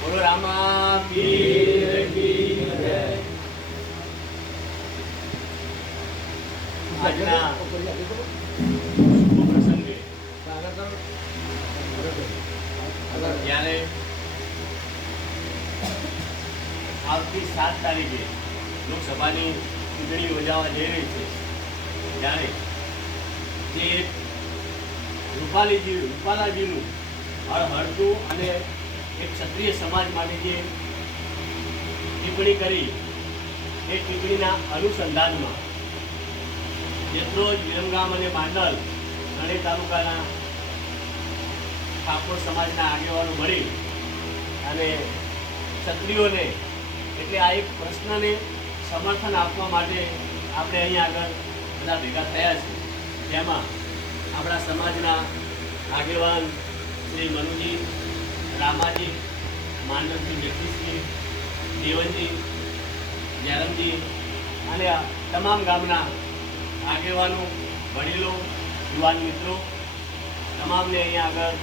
બોલો રામા પીર કી જય। આજના પ્રસંગે જ્યારે આવતી 7 તારીખે લોકસભાની ચૂંટણી યોજાવા જઈ રહી છે, ત્યારે જે રૂપાલાજીનું હળહળતું અને એક ક્ષત્રિય સમાજ માટે જે ટિપ્પણી કરી, એ ટિપ્પણીના અનુસંધાનમાં જેટલો જ વિરમગામ અને માંડલ ત્રણેય તાલુકાના ઠાકોર સમાજના આગેવાનો મળી અને ક્ષત્રિયોને એટલે આ એક પ્રશ્નને સમર્થન આપવા માટે આપણે અહીંયા આગળ બધા ભેગા થયા છે, જેમાં આપણા સમાજના આગેવાન શ્રી મનુજી, રામાજી, માંડલજી, જગદીશજી, દેવનજી, જયરામજી અને તમામ ગામના આગેવાનો, વડીલો, યુવાન મિત્રો તમામને અહીંયા આગળ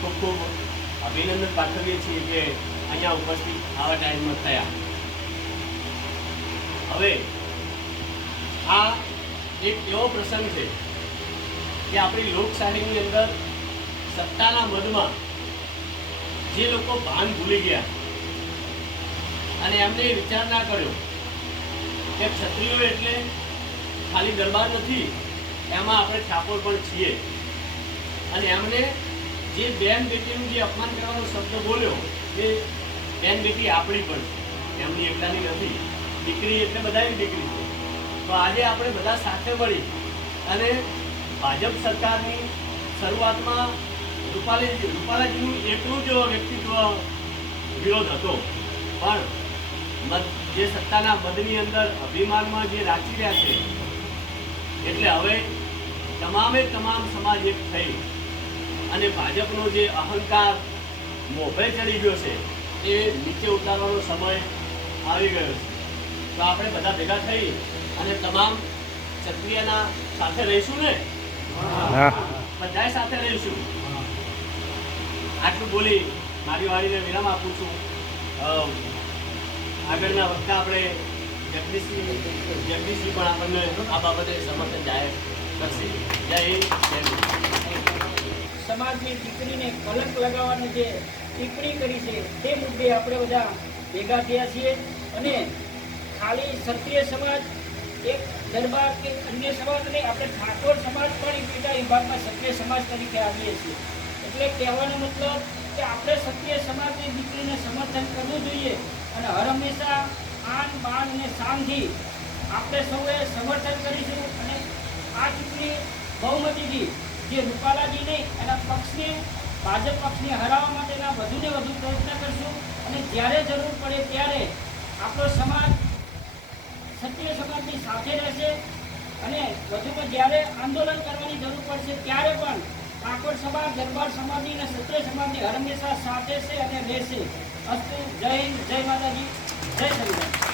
ખૂબ ખૂબ અભિનંદન પાઠવીએ છીએ કે અહીંયા ઉપસ્થિત આવા ટાઈમમાં થયા। હવે આ એક એવો પ્રસંગ છે કે આપણી લોકશાહીની અંદર સત્તાના મદમાં જે લોકો ભાન ભૂલી ગયા અને એમને વિચાર ના કર્યો કે ક્ષત્રિયો એટલે ખાલી દરબાર નથી, એમાં આપણે ઠાકોર પણ છીએ, અને એમને જે બેન બેટીનું જે અપમાન કરવાનો શબ્દ બોલ્યો, એ બેન બેટી આપણી પણ છે, એમની એકલાની નથી। દીકરી એટલે બધાની દીકરી છે। તો આજે આપણે બધા સાથે મળી અને ભાજપ સરકારની શરૂઆતમાં રૂપાલાજીનું એટલું જ વ્યક્તિત્વ વિરોધ હતો, પણ જે સત્તાના મદની અંદર અભિમાનમાં જે રાખી રહ્યા છે, એટલે હવે તમામ સમાજ એક થઈ અને ભાજપનો જે અહંકાર મોભે ચડી ગયો છે, એ નીચે ઉતારવાનો સમય આવી ગયો છે। તો આપણે બધા ભેગા થઈ અને તમામ ક્ષત્રિયના સાથે રહીશું ને, બધા સાથે રહીશું। આટલું બોલી મારી વાણીને વિરામ આપું છું। આગળના વખતે આપણે જગદીશજી પણ આપણને આ બાબતે સમર્થન જાહેર કરશે। જય હિન્દ, જય હિન્દ। સમાજની દીકરીને કલંક લગાવવાની જે ટિપ્પણી કરી છે, તે મુદ્દે આપણે બધા ભેગા થયા છીએ અને ખાલી ક્ષત્રિય સમાજ એક દરબાર કે અન્ય સમાજ નહીં, આપણે ઠાકોર સમાજ પણ એક પેટા વિભાગમાં ક્ષત્રિય સમાજ તરીકે આવીએ છીએ। એટલે કહેવાનો મતલબ કે આપણે ક્ષત્રિય સમાજની દીકરીને સમર્થન કરવું જોઈએ અને હર હંમેશા આન બાન અને શાનથી આપણે સૌએ સમર્થન કરીશું અને આ ચૂંટણી બહુમતીથી જે રૂપાલાજી નહીં એના પક્ષને, ભાજપ પક્ષને હરાવવા માટેના વધુને વધુ પ્રયત્ન કરશું અને જ્યારે જરૂર પડે ત્યારે આપણો સમાજ ક્ષત્રિય સમાજની સાથે રહેશે અને વધુમાં જ્યારે આંદોલન કરવાની જરૂર પડશે ત્યારે પણ ઠાકોર સમાજ, દરબાર સમાજની અને ક્ષત્રિય સમાજની હર હંમેશા સાથે છે અને રહેશે। અસ્તુ, જય હિન્દ, જય માતાજી, જય સંવિધાન।